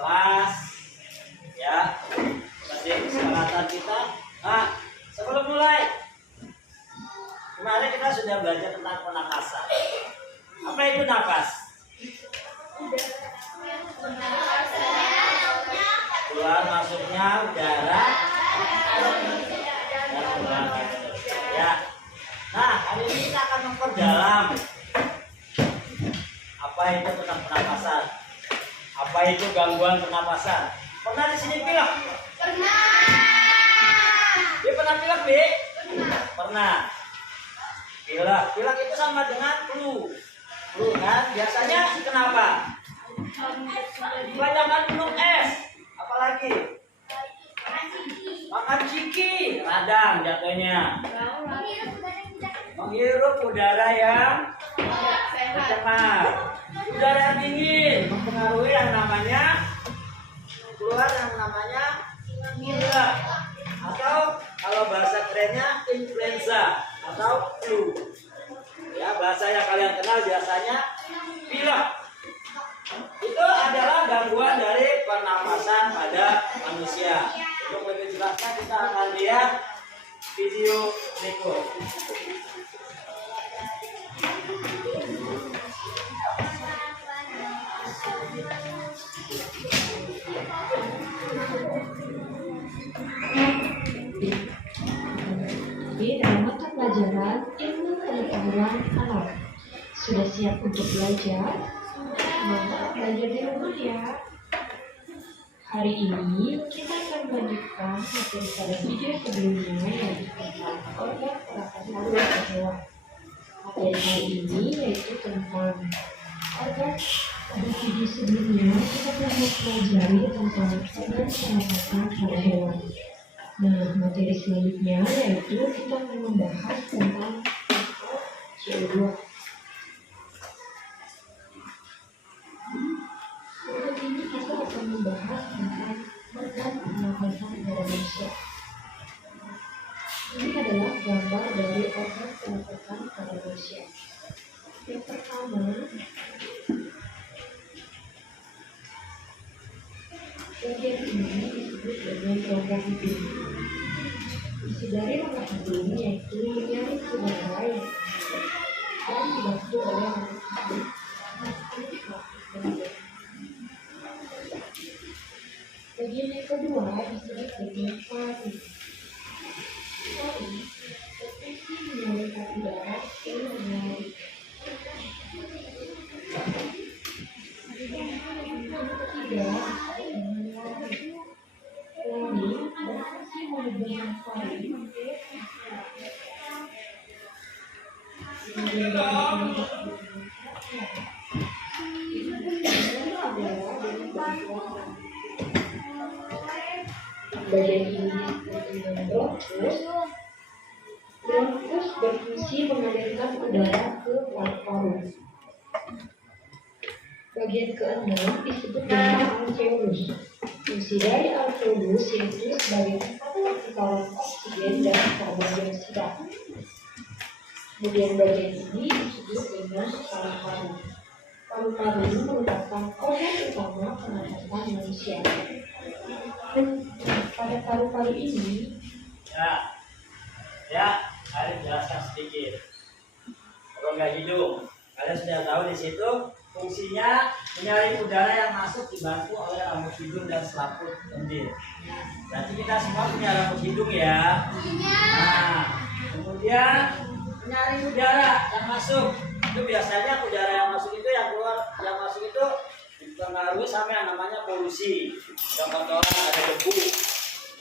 kelas ya, berarti kesepakatan kita. Nah, sebelum mulai, kemarin kita sudah belajar tentang pernapasan. Apa itu napas? Keluar masuknya udara dan keluar. Ya. Nah, hari ini kita akan memperdalam apa itu tentang pernapasan. Apa itu gangguan pernapasan? Pernah di sini pilek? Pernah. Dia pernah pilek, Bi? Pernah. Pernah. Pilek itu sama dengan flu. Flu kan? Biasanya kenapa? Kebanyakan minum es. Apalagi? Makan ciki. Radang jatuhnya. Menghirup udara yang tercemar. Udara dingin mempengaruhi yang namanya keluar yang namanya pilek, atau kalau bahasa kerennya influenza atau flu. Ya, bahasa yang kalian kenal biasanya pilek. Itu adalah gangguan dari pernapasan pada manusia. Untuk lebih jelasnya kita akan lihat video berikut. Dalam mata pelajaran ilmu pengetahuan Halo, sudah siap untuk belajar? Maka belajar di rumah ya. Hari ini kita akan melanjutkan materi pada video sebelumnya yaitu tentang organ pernafasan pada hewan. Materi hari ini yaitu tentang organ. Pada video sebelumnya kita telah mempelajari tentang organ pernafasan pada hewan. Nah, materi selanjutnya yaitu kita akan membahas tentang CO2. Untuk ini kita akan membahas tentang organ pernafasan pada manusia. Ini adalah gambar dari organ pernafasan pada manusia. Yang pertama, bagian ini disebut dengan rongga hidung. Isi dari rongga hidung yaitu menyaring udara yang dan dibantu oleh rongga hidung. Bagian yang kedua disebut dengan paru. Paru berfungsi mengalirkan udara ke melalui. Yang ketiga lari berfungsi menghubungkan paru. Bagian ini disebut dengan bronkus. Bronkus berfungsi mengalirkan udara ke paru-paru. Bagian keenam disebut dengan alveolus. Fungsi dari alveolus yaitu sebagai tempat pertukaran oksigen dan karbon dioksida. Kemudian bagian ini disebut dengan paru-paru. Paru-paru merupakan organ utama pernafasan manusia. Pada paru-paru ini, Kalian jelaskan sedikit. Rongga hidung, kalian sudah tahu di situ fungsinya menyaring udara yang masuk dibantu oleh rambut hidung dan selaput lendir. Berarti kita semua punya rambut hidung ya. Nah, kemudian menyaring udara yang masuk. Itu biasanya udara yang masuk itu yang keluar, yang masuk itu dipengaruhi sama yang namanya polusi. Yang kotoran ada debu.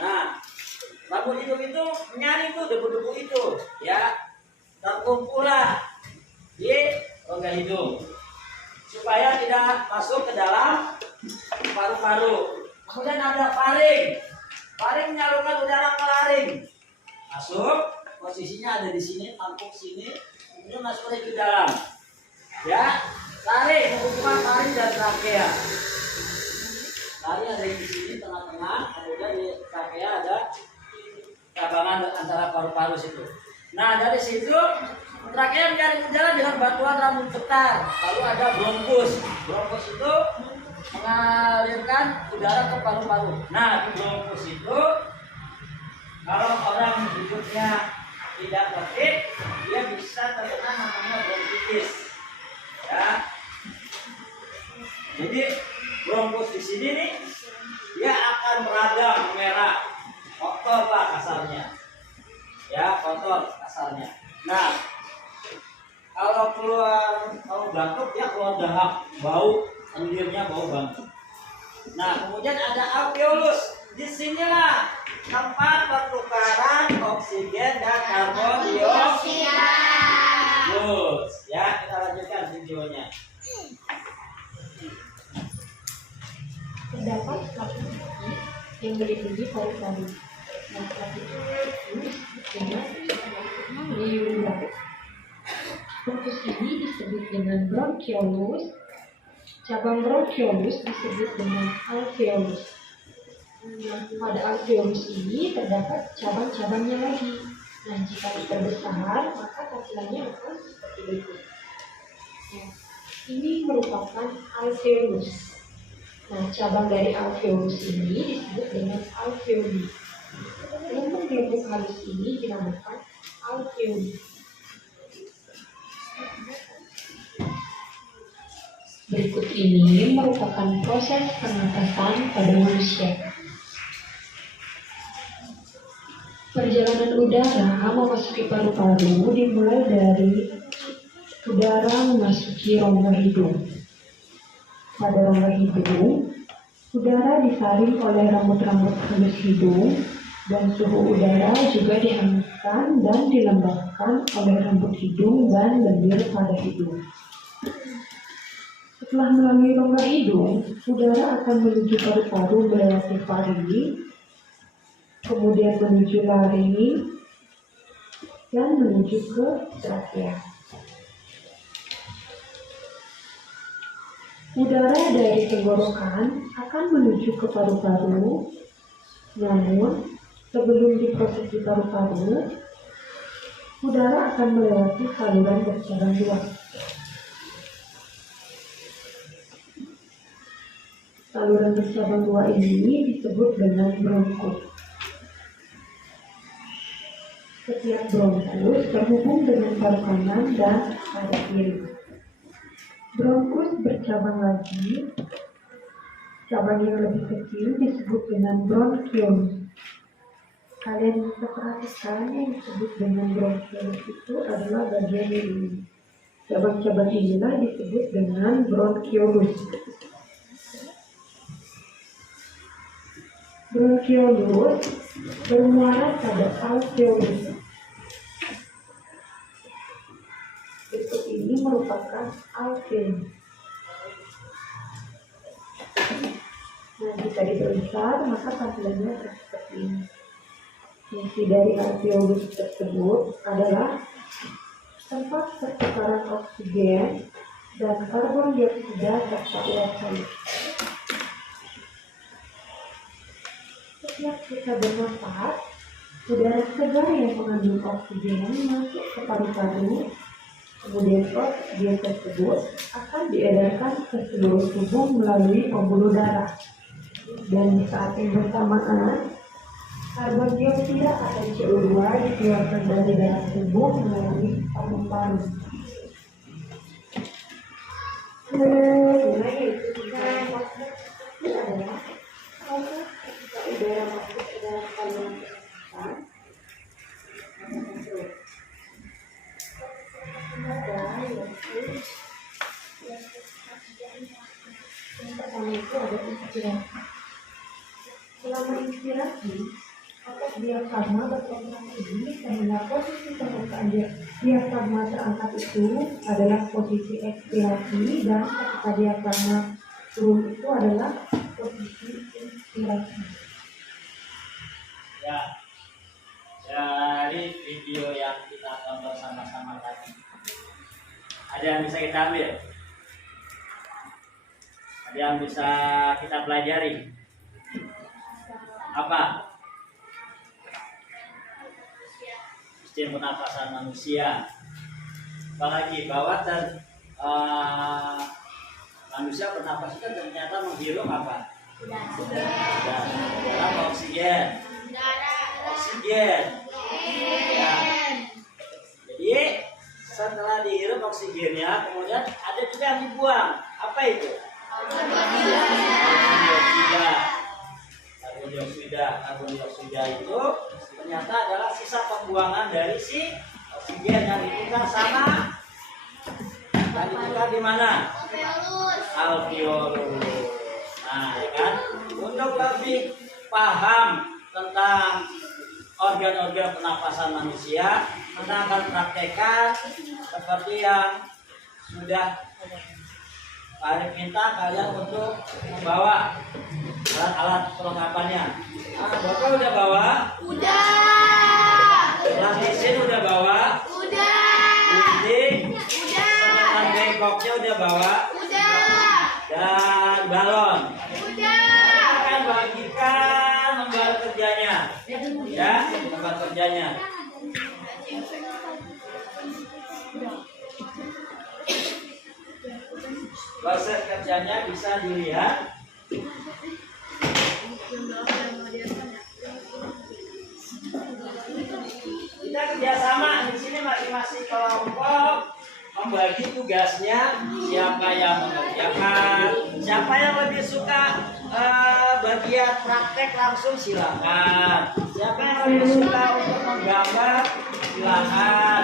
Nah, rambut hidung itu menyaring tuh debu-debu itu, ya, terkumpulah di rongga hidung supaya tidak masuk ke dalam paru-paru. Kemudian ada faring. Faring menyalurkan udara ke laring. Masuk, posisinya ada di sini, tampuk sini, kemudian masuk lagi ke dalam. Ya, laring menghubungkan faring dan trakea. Laring ada di sini tengah-tengah, kemudian di trakea ada cabangan antara paru-paru situ. Nah, dari situ trakea menyaring udara dengan bantuan rambut bekar. Lalu ada bronkus. Bronkus itu mengalirkan udara ke paru-paru. Nah, di bronkus itu kalau orang hidupnya tidak tertib, dia bisa terkena namanya bronkitis. Ya. Jadi bronkus di sini nih, dia akan meradang, merah, kotor lah kasarnya. Ya, kotor kasarnya. Nah, kalau batuk dia keluar dahak, bau, lendirnya bau banget. Nah, kemudian ada alveolus. Disinilah tempat pertukaran oksigen dan karbon dioksida. Terus, ya kita lanjutkan videonya. terdapat selaput yang melindungi paru-paru. Nah, selaput itu dengan liura. Bronkus ini disebut dengan bronchiolus. Cabang bronchiolus disebut dengan alveolus. Pada alveolus ini terdapat cabang-cabangnya lagi. Nah, jika diperbesar, maka tampilannya akan seperti berikut. Nah, ini merupakan alveolus. Nah, cabang dari alveolus ini disebut dengan alveoli. Gelembung-gelembung halus ini dinamakan alveoli. Berikut ini merupakan proses pernapasan pada manusia. Perjalanan udara memasuki paru-paru dimulai dari udara memasuki rongga hidung. Pada rongga hidung, udara disaring oleh rambut-rambut halus hidung dan suhu udara juga dihanguskan dan dilembabkan oleh rambut hidung dan lendir pada hidung. Setelah melalui rongga hidung, udara akan menuju paru-paru melewati faring, kemudian menuju laring, dan menuju ke trakea. Udara dari tenggorokan akan menuju ke paru-paru, namun sebelum diproses di paru-paru, udara akan melewati saluran bercabang dua. Saluran bercabang dua ini disebut dengan bronkus. Setiap bronkus terhubung dengan paru kanan dan paru kiri. Bronkus bercabang lagi. Cabang yang lebih kecil disebut dengan bronkiolus. Kalian bisa perhatikan yang disebut dengan bronkiolus itu adalah bagian ini. Cabang-cabang inilah disebut dengan bronkiolus. Bronkiolus bermuara pada alveolus. Berikut ini merupakan alveolus. Nah, jika diperbesar, maka tampilannya seperti ini. Fungsi dari alveolus tersebut adalah tempat pertukaran oksigen dan karbon dioksida serta uap cair. Setiap kita bernafas, udara segar yang mengandung oksigen masuk ke paru-paru, kemudian oksigen tersebut akan diedarkan ke seluruh tubuh melalui pembuluh darah. Dan di saat yang bersamaan, karbon dioksida atau CO2 dikeluarkan dari dalam tubuh melalui paru-paru. Udara masuk ke dalam saluran pernafasan. Yang pertama itu ada inspirasi. Selama inspirasi, otot diafragma berkontraksi sehingga posisi permukaan diafragma terangkat itu adalah posisi ekspirasi dan ketika diafragma turun itu adalah posisi inspirasi. Ya, dari video yang kita tonton sama-sama tadi, ada yang bisa kita ambil, ada yang bisa kita pelajari. Apa? Sistem pernapasan manusia. Apalagi bahwa manusia bernapas itu ternyata menghirup apa? Dalam oksigen. Oksigen. Ya. Jadi setelah dihirup oksigennya, kemudian ada juga yang dibuang. Apa itu? Karbon dioksida itu ternyata adalah sisa pembuangan dari si oksigen yang ditukar sama di mana? Alveolus. Nah, ya kan? Untuk lebih paham tentang organ-organ pernapasan manusia, kita akan praktekkan seperti yang sudah Pak minta kalian untuk membawa alat-alat perlengkapannya. Bapak udah bawa? Udah. Kelas mesin udah bawa? Udah. Gunting? Udah. Senapan bengkoknya udah bawa? Udah. Dan balon? Udah. Kita akan bagikan lembar kerjanya. Ya, lembar kerjanya. Proses kerjanya bisa dilihat. Kita kerjasama di sini masing-masing kelompok membagi tugasnya. Siapa yang mengerjakan, siapa yang lebih suka bagian praktek langsung silakan. Siapa yang lebih suka untuk menggambar silakan.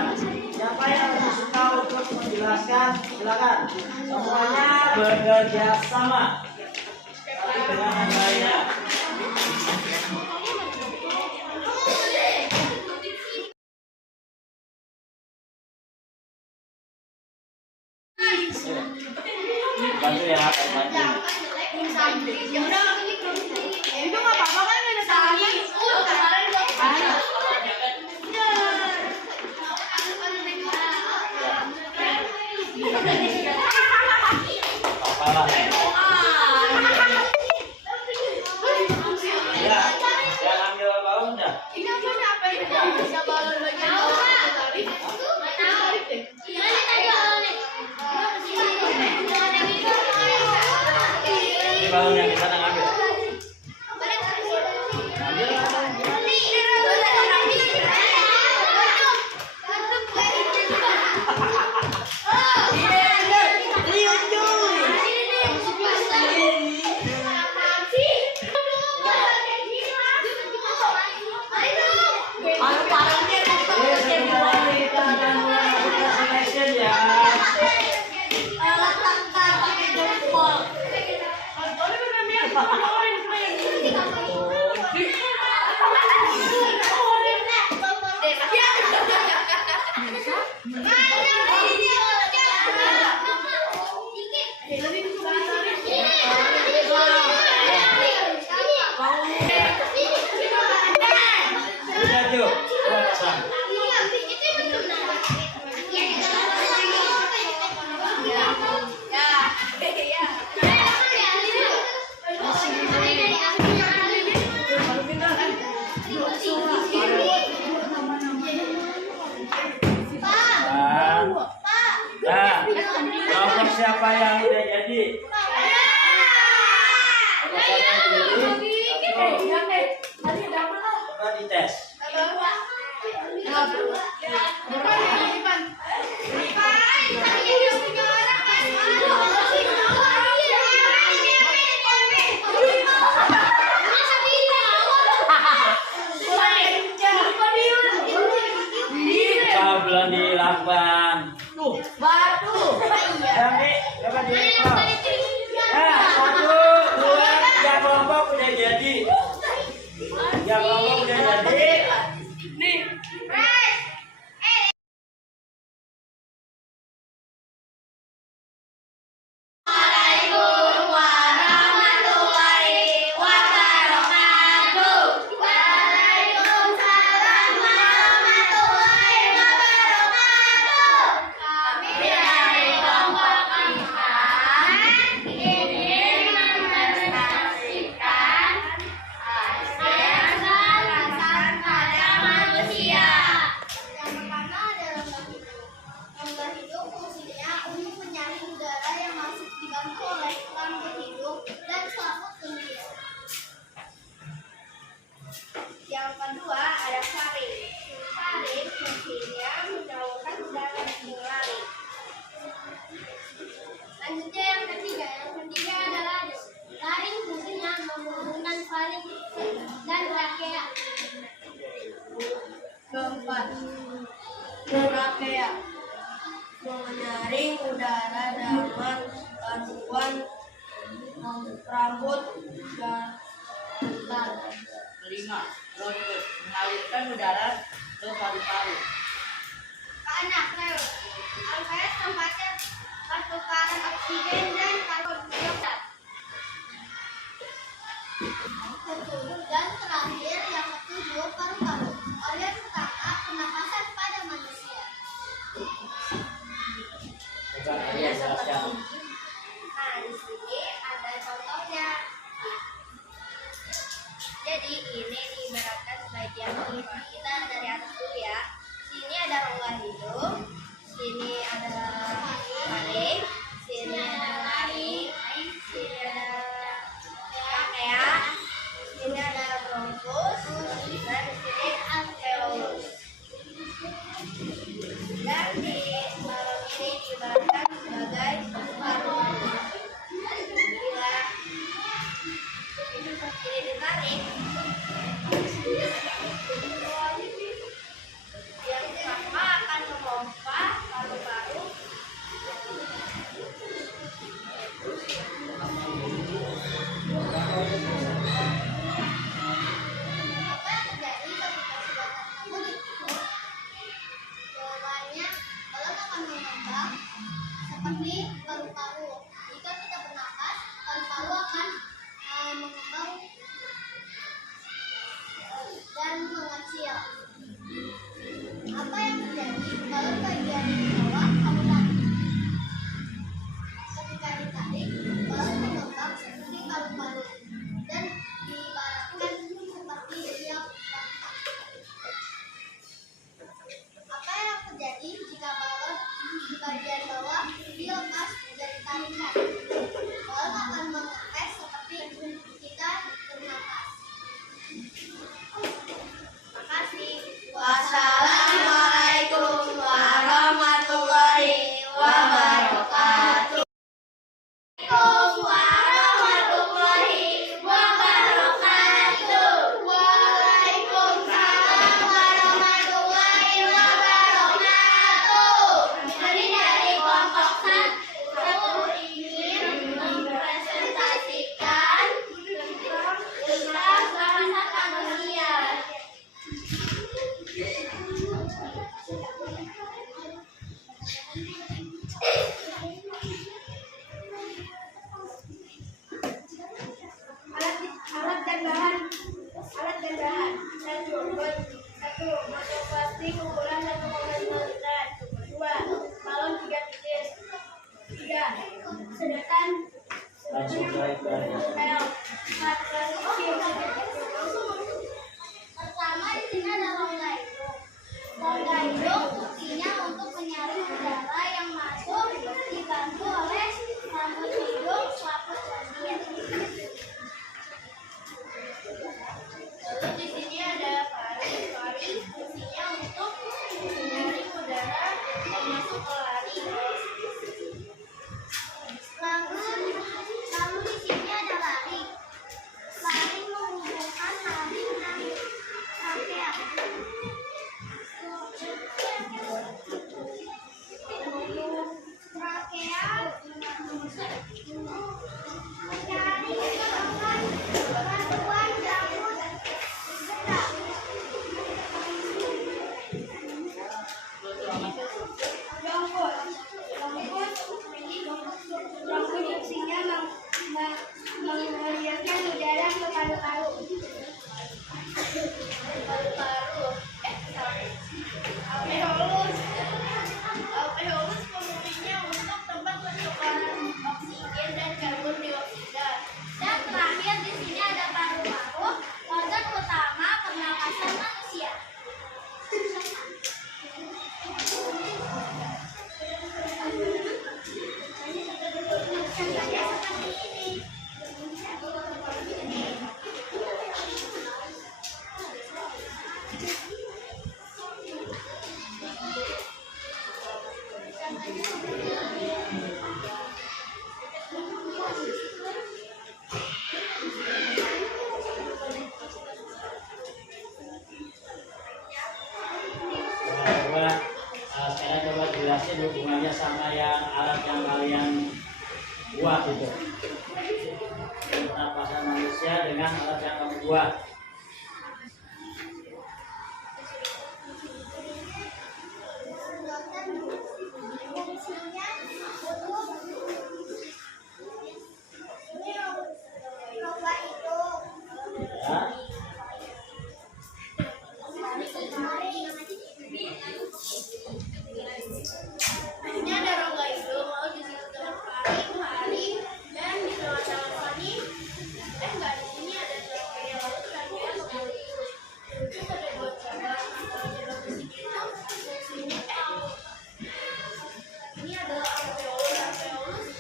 Siapa yang lebih suka untuk menjelaskan, silakan. Semuanya bekerja sama, tapi dengan yang lainnya. Bantu ya, bantu. Itu nggak apa-apa kan ada tangan. Apalah. Ya, yang ambil balon dah. Ini apa ini? Bisa balon bagian bawah. Ini balon yang di sana ngambil. Udah tuh, coba pasang. Nah, kelompok siapa yang udah jadi? Kelompok siapa yang udah jadi? Coba dites. Coba belum dilakukan. Yang coba direkod. Nah, 1, 2, 3 kelompok udah jadi. 3 kelompok udah jadi. Yang kedua ada faring. Faring fungsinya menjauhkan udara dari. Selanjutnya yang ketiga adalah faring fungsinya menghubungkan faring dan trakea. Keempat, trakea menyaring udara dengan bantuan rambut dan bentar. Kelima, bronkus mengalirkan udara ke paru-paru. Keenam, alveolus tempatnya pertukaran oksigen dan karbon dioksida. Dan terakhir yang ketujuh, paru-paru, organ utama pernapasan pada manusia. Coba kalian jelaskan. Nah, di sini ada contohnya. Jadi ini diibaratkan sebagian kulit kita dari atas dulu ya. Sini ada rongga hidung, sini ada faring, sini ada laring, sini ada trachea, sini ada bronkus, dan sini alveolus. Dan di dalam ini diibaratkan sebagai paru-paru. Bila ini ditarik, yang pertama akan memompa paru-paru udara seperti paru-paru. Jika kita bernapas, paru-paru akan mengembang dan mengecil. Apa yang terjadi kalau bagian bawah kamu tarik? Ketika ditarik, balon mengembang seperti paru-paru dan diibaratkan seperti siap kontak. Apa yang terjadi jika balon di bagian bawah dilepas dan ditarikan? Balon akan mengepes seperti kita bernapas. Makasih. Wassalamualaikum warahmatullahi wabarakatuh. Waalaikumsalam warahmatullahi wabarakatuh. Kami dari kelompok 1 ingin mempresentasikan tentang bahasa manusia. Alat dan bahan. 1. Masuk plastik ukuran 1,5 liter. 2. Balon 3 titis. 3. Sedotan pel. 4. Pertama di sini ada rongga hidung. Rongga hidung fungsinya untuk menyaring udara yang masuk, dibantu oleh rambut hidung, selaput lendir. Lalu di sini ada faring. Faring fungsinya untuk menyaring udara yang masuk ke lari. Lalu di sini ada lari. Laring menghubungkan lari dan trakea. Trakea mencari bantuan rambut gerak. Rongga fungsinya mengalirkan udara ke paru-paru. Alveolus fungsinya untuk tempat pertukaran oksigen dan karbon dioksida. Dan terakhir di sini ada paru-paru, organ utama pernapasan manusia. Contohnya seperti ini. Sekarang coba jelasin hubungannya sama yang alat yang kalian buat itu. Pernapasan manusia dengan alat yang kamu buat. Fungsinya untuk rongga hidung. Ya. Ini ada rongga hidung, lalu di situ ada faring, dan di tengah-tengah faring, enggak, di sini ada trakea, lalu trakea kemudian terus ada 2 cabang. Kalau cabang di sini itu fungsinya ini adalah alveolus.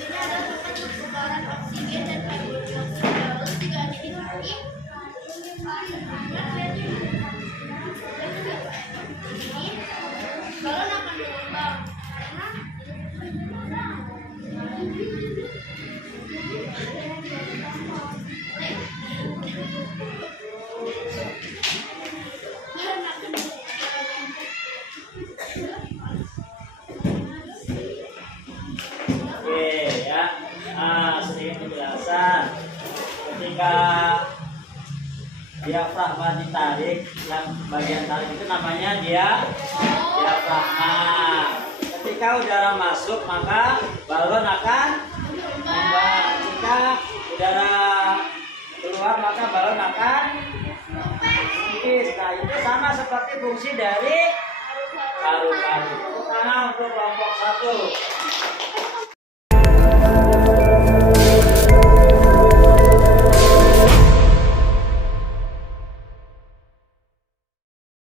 Ini adalah tempat pertukaran oksigen dan karbon dioksida. Lalu jika ada ditarik, balon akan mengembang Oke ya. Sedikit penjelasan. Ketika diafragma ditarik, yang bagian tarik itu namanya diafragma. Ketika udara masuk maka balon akan membang. Jika udara keluar maka balon akan menipis. Nah itu sama seperti fungsi dari paru-paru. Tepuk tangan untuk kelompok 1.